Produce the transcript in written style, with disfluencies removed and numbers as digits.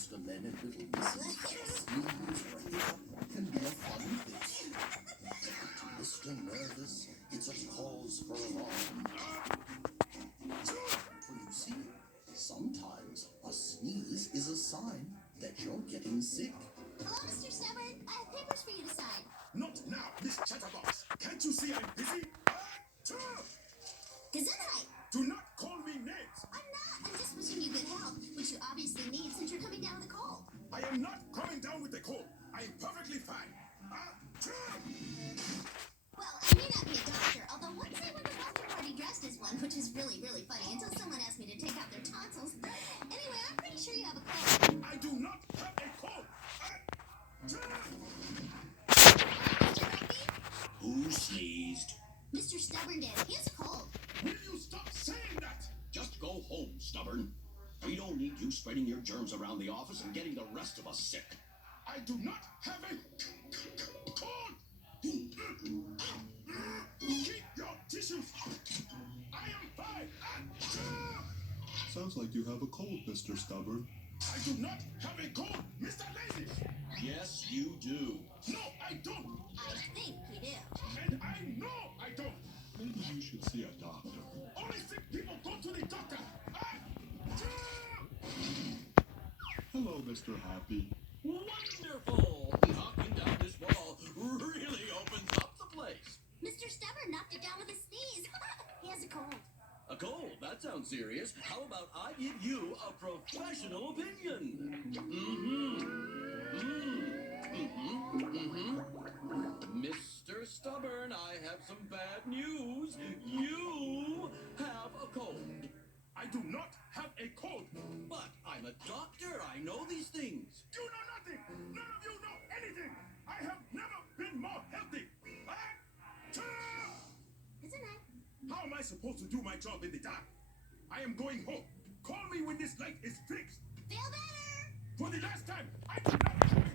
Mr. Leonard Little Mrs. Sneeze or a hiccup can be a fun fix. To Mr. Nervous, it's a cause for alarm. For you see, sometimes a sneeze is a sign that you're getting sick. Hello, Mr. Stubborn. I have papers for you to sign. Not now, Miss Chatterbox. Can't you see I'm busy? Gesundheit. Do not call me names. I'm not. I'm just wishing you good health, which you obviously need since you're coming down with a cold. I am not coming down with a cold. I am perfectly fine. Well, I may not be a doctor, although once I went to a welcome party dressed as one, which is really, really funny, until someone asked me to take out their tonsils. Anyway, I'm pretty sure you have a cold. I do not have a cold. Who sneezed? Mr. Stubborn did. He has a cold. Will you stop saying that? Just go home, Stubborn. We don't need you spreading your germs around the office and getting the rest of us sick. I do not have a cold. Keep your tissues. I am fine. Sounds like you have a cold, Mr. Stubborn. I do not have a cold, Mr. Lazy. Yes, you do. No, I don't. I think he did. And I know I don't. Maybe you should see a doctor. Only sick people go to the doctor. Hello, Mr. Happy. Wonderful! Knocking down this wall really opens up the place. Mr. Stubborn knocked it down with a sneeze. He has a cold. A cold? That sounds serious. How about I give you a professional opinion? Mr. Stubborn, I have some bad news. You have a cold. I do not have a cold. But I'm a doctor. I know these things. You know nothing. None of you know anything. I have never been more healthy. Gesundheit. How am I supposed to do my job in the dark? I am going home. Call me when this light is fixed. Feel better. For the last time, I do not have